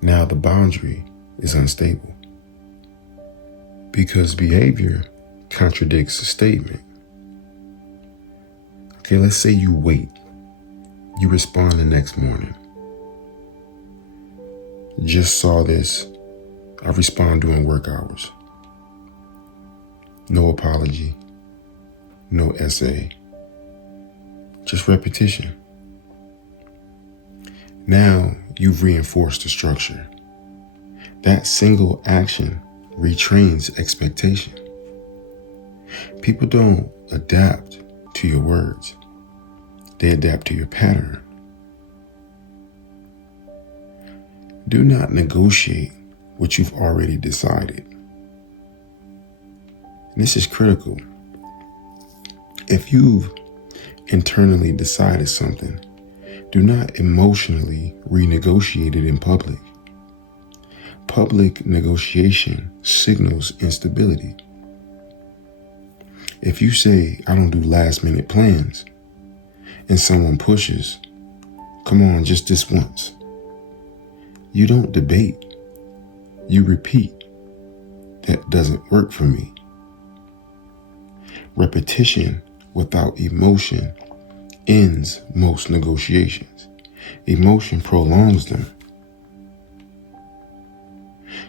Now the boundary is unstable because behavior contradicts a statement. Okay, let's say you wait. You respond the next morning. Just saw this. I respond during work hours. No apology. No essay. Just repetition. Now you've reinforced the structure. That single action retrains expectation. People don't adapt to your words. They adapt to your pattern. Do not negotiate what you've already decided. And this is critical. If you've internally decided something, do not emotionally renegotiate it in public. Public negotiation signals instability. If you say, I don't do last minute plans, and someone pushes, come on, just this once. You don't debate. You repeat. That doesn't work for me. Repetition without emotion ends most negotiations. Emotion prolongs them.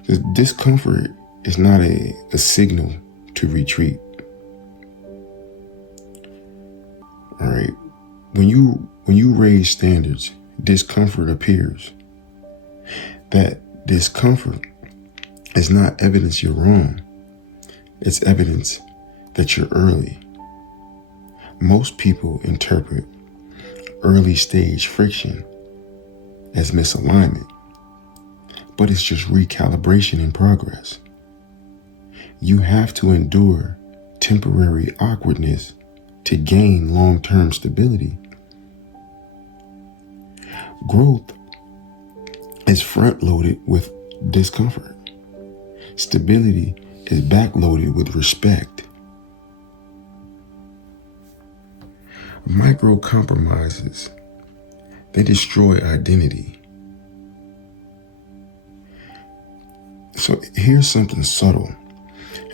The discomfort is not a signal to retreat. All right. When you raise standards, discomfort appears. That discomfort is not evidence you're wrong. It's evidence that you're early. Most people interpret early stage friction as misalignment, but it's just recalibration in progress. You have to endure temporary awkwardness to gain long-term stability. Growth is front-loaded with discomfort. Stability is back-loaded with respect. Micro compromises, they destroy identity. So here's something subtle.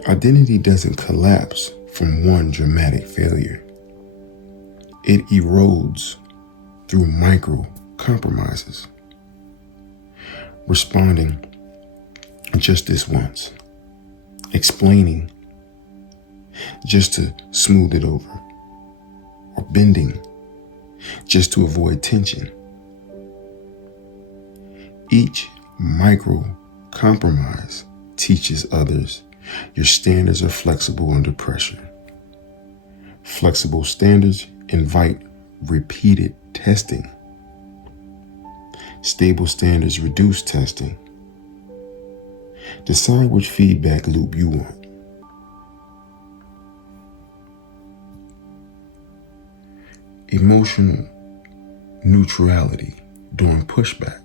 Identity doesn't collapse from one dramatic failure. It erodes through micro compromises. Responding just this once. Explaining just to smooth it over. Or bending just to avoid tension. Each micro compromise teaches others your standards are flexible under pressure. Flexible standards invite repeated testing. Stable standards reduce testing. Decide which feedback loop you want. Emotional neutrality during pushback.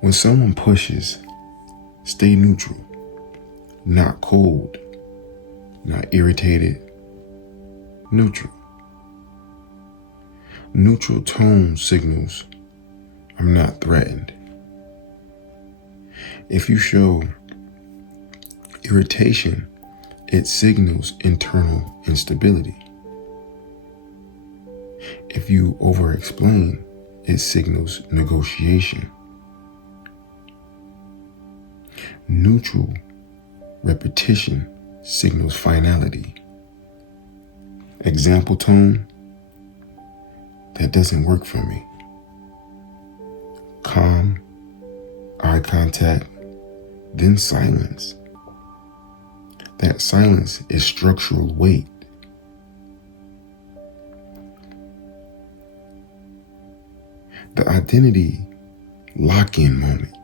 When someone pushes, stay neutral, not cold, not irritated, neutral. Neutral tone signals, I'm not threatened. If you show irritation, it signals internal instability. If you over-explain, it signals negotiation. Neutral repetition signals finality. Example tone, that doesn't work for me. Calm, eye contact, then silence. That silence is structural weight. The identity lock-in moment.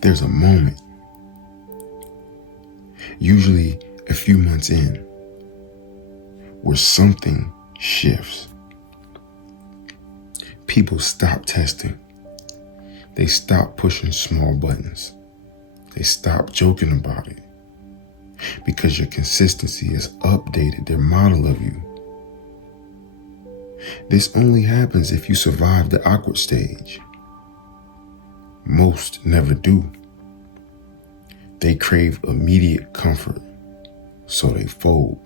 There's a moment, usually a few months in, where something shifts. People stop testing. They stop pushing small buttons. They stop joking about it because your consistency has updated their model of you. This only happens if you survive the awkward stage. Most never do. They crave immediate comfort, so they fold.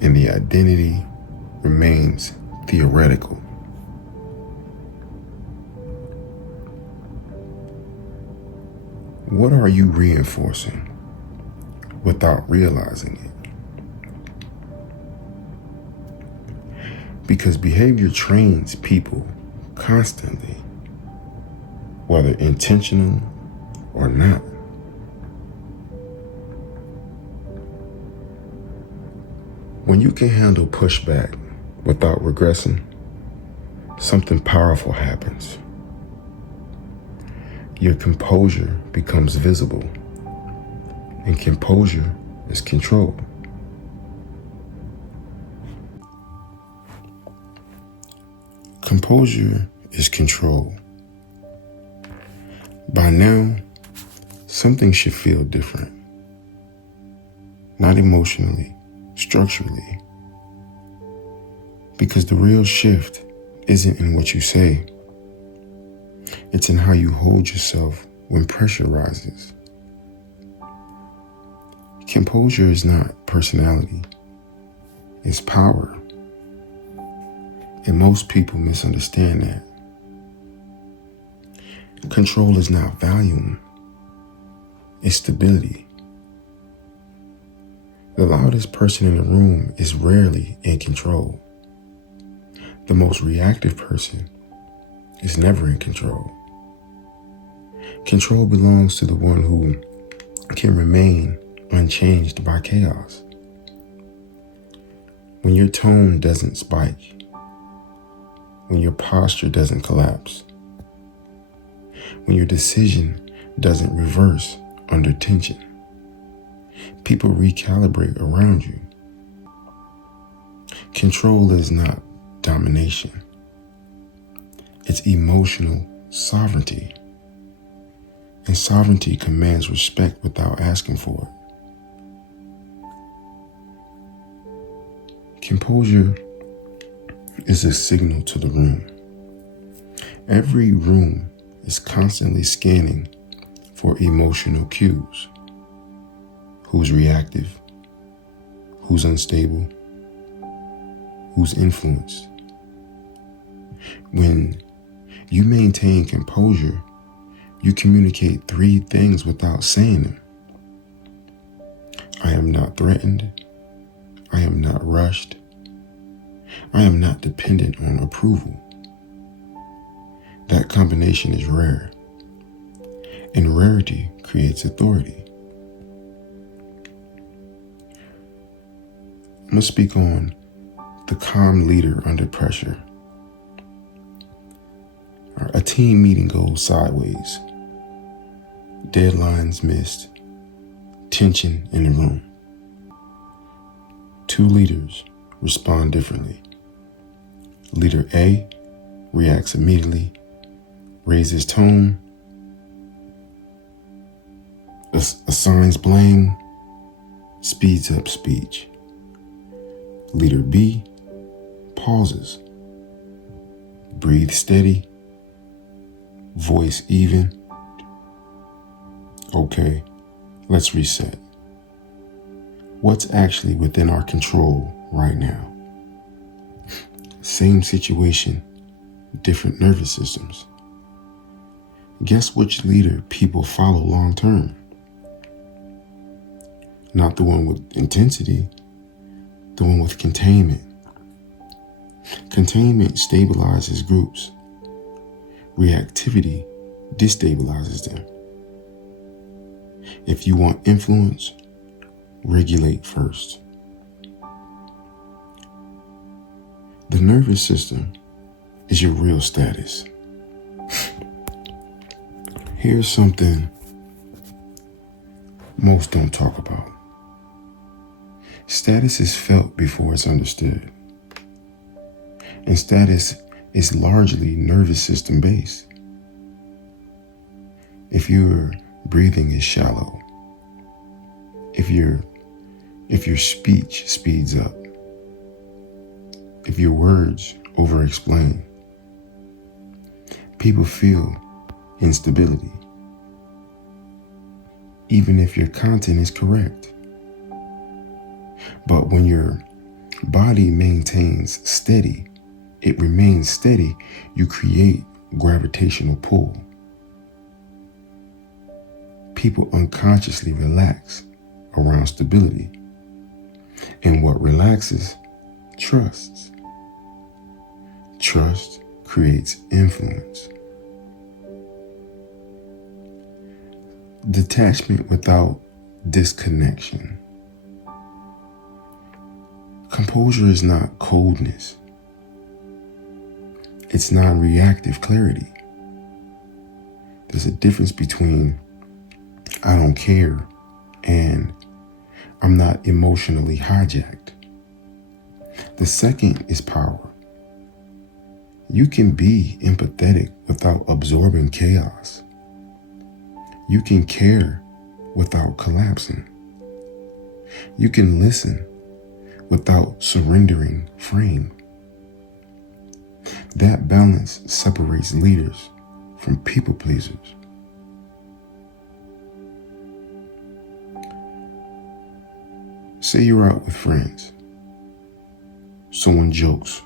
And the identity remains theoretical. What are you reinforcing without realizing it? Because behavior trains people constantly, whether intentional or not. When you can handle pushback without regressing, something powerful happens. Your composure becomes visible, and composure is control. Composure is control. By now, something should feel different. Not emotionally, structurally. Because the real shift isn't in what you say. It's in how you hold yourself when pressure rises. Composure is not personality. It's power. And most people misunderstand that. Control is not volume. It's stability. The loudest person in the room is rarely in control. The most reactive person is never in control. Control belongs to the one who can remain unchanged by chaos. When your tone doesn't spike, when your posture doesn't collapse, when your decision doesn't reverse under tension, people recalibrate around you. Control is not domination. It's emotional sovereignty. And sovereignty commands respect without asking for it. Composure is a signal to the room. Every room is constantly scanning for emotional cues. Who's reactive? Who's unstable? Who's influenced? When you maintain composure, you communicate three things without saying them. I am not threatened. I am not rushed. I am not dependent on approval. That combination is rare, and rarity creates authority. I'm going to speak on the calm leader under pressure. Or a team meeting goes sideways. Deadlines missed. Tension in the room. Two leaders respond differently. Leader A reacts immediately, raises tone, assigns blame, speeds up speech. Leader B pauses, breathe steady, voice even. Okay, let's reset. What's actually within our control right now? Same situation, different nervous systems. Guess which leader people follow long term? Not the one with intensity, the one with containment. Containment stabilizes groups. Reactivity destabilizes them. If you want influence, regulate first. The nervous system is your real status. Here's something most don't talk about. Status is felt before it's understood. And status is largely nervous system based. If your breathing is shallow, if your speech speeds up, if your words over-explain, people feel instability, even if your content is correct. But when your body maintains steady, it remains steady, you create gravitational pull. People unconsciously relax around stability. And what relaxes, trusts. Trust creates influence. Detachment without disconnection. Composure is not coldness. It's not reactive clarity. There's a difference between I don't care and I'm not emotionally hijacked. The second is power. You can be empathetic without absorbing chaos. You can care without collapsing. You can listen without surrendering frame. That balance separates leaders from people pleasers. Say you're out with friends. Someone jokes.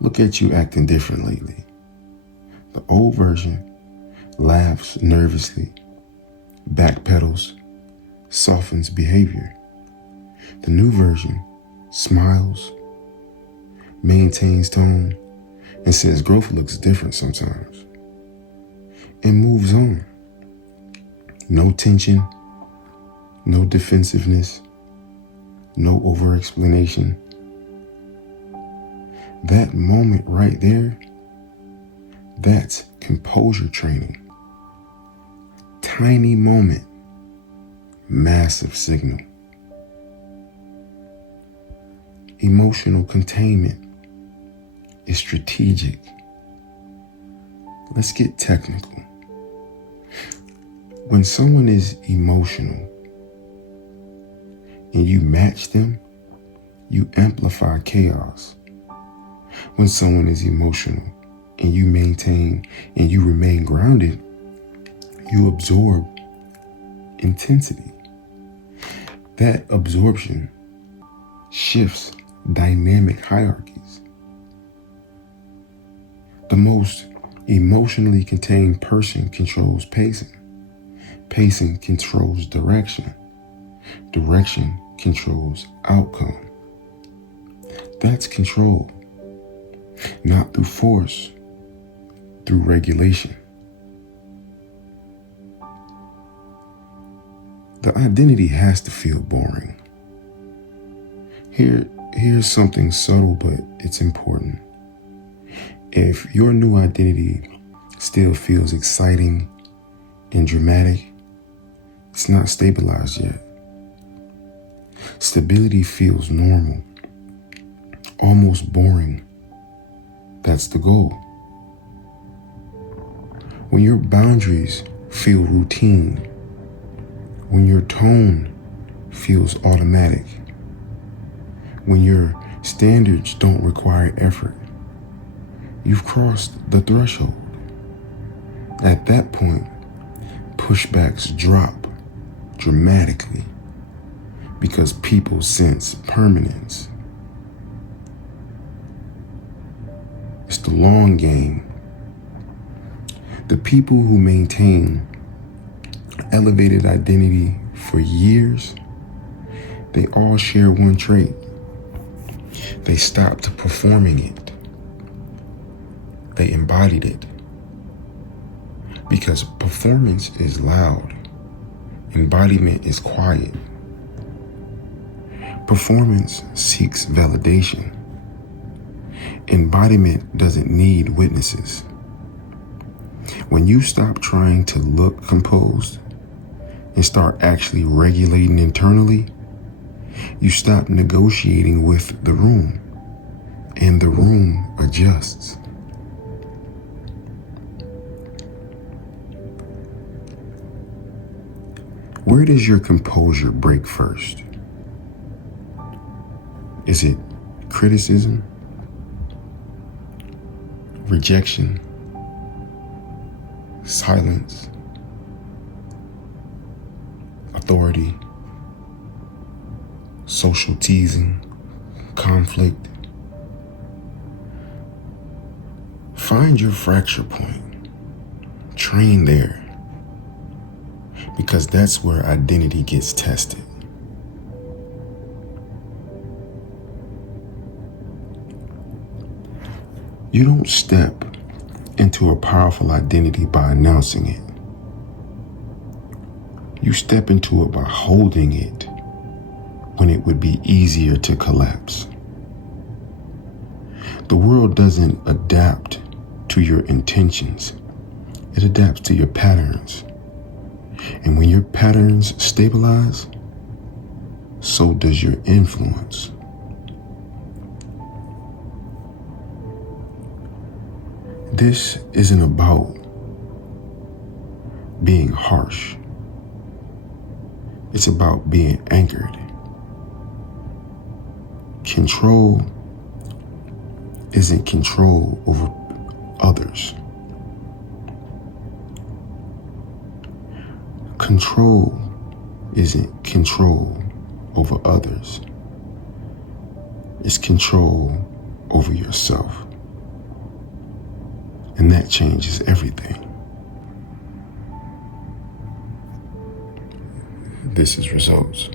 Look at you acting different lately. The old version laughs nervously, backpedals, softens behavior. The new version smiles, maintains tone, and says growth looks different sometimes, and moves on. No tension, no defensiveness, no over-explanation. That moment right there, that's composure training. Tiny moment, massive signal. Emotional containment is strategic. Let's get technical. When someone is emotional and you match them, you amplify chaos. When someone is emotional and you maintain and you remain grounded, you absorb intensity. That absorption shifts dynamic hierarchies. The most emotionally contained person controls pacing. Pacing controls direction. Direction controls outcome. That's control. Not through force, through regulation. The identity has to feel boring. Here's something subtle, but it's important. If your new identity still feels exciting and dramatic, it's not stabilized yet. Stability feels normal, almost boring. That's the goal. When your boundaries feel routine, when your tone feels automatic, when your standards don't require effort, you've crossed the threshold. At that point, pushbacks drop dramatically because people sense permanence. It's the long game. The people who maintain elevated identity for years, they all share one trait. They stopped performing it. They embodied it. Because performance is loud. Embodiment is quiet. Performance seeks validation. Embodiment doesn't need witnesses. When you stop trying to look composed and start actually regulating internally, you stop negotiating with the room, and the room adjusts. Where does your composure break first? Is it criticism, rejection, silence, authority, social teasing, conflict? Find your fracture point. Train there. Because that's where identity gets tested. You don't step into a powerful identity by announcing it. You step into it by holding it when it would be easier to collapse. The world doesn't adapt to your intentions. It adapts to your patterns. And when your patterns stabilize, so does your influence. This isn't about being harsh. It's about being anchored. Control isn't control over others. Control isn't control over others. It's control over yourself. And that changes everything. This is Results.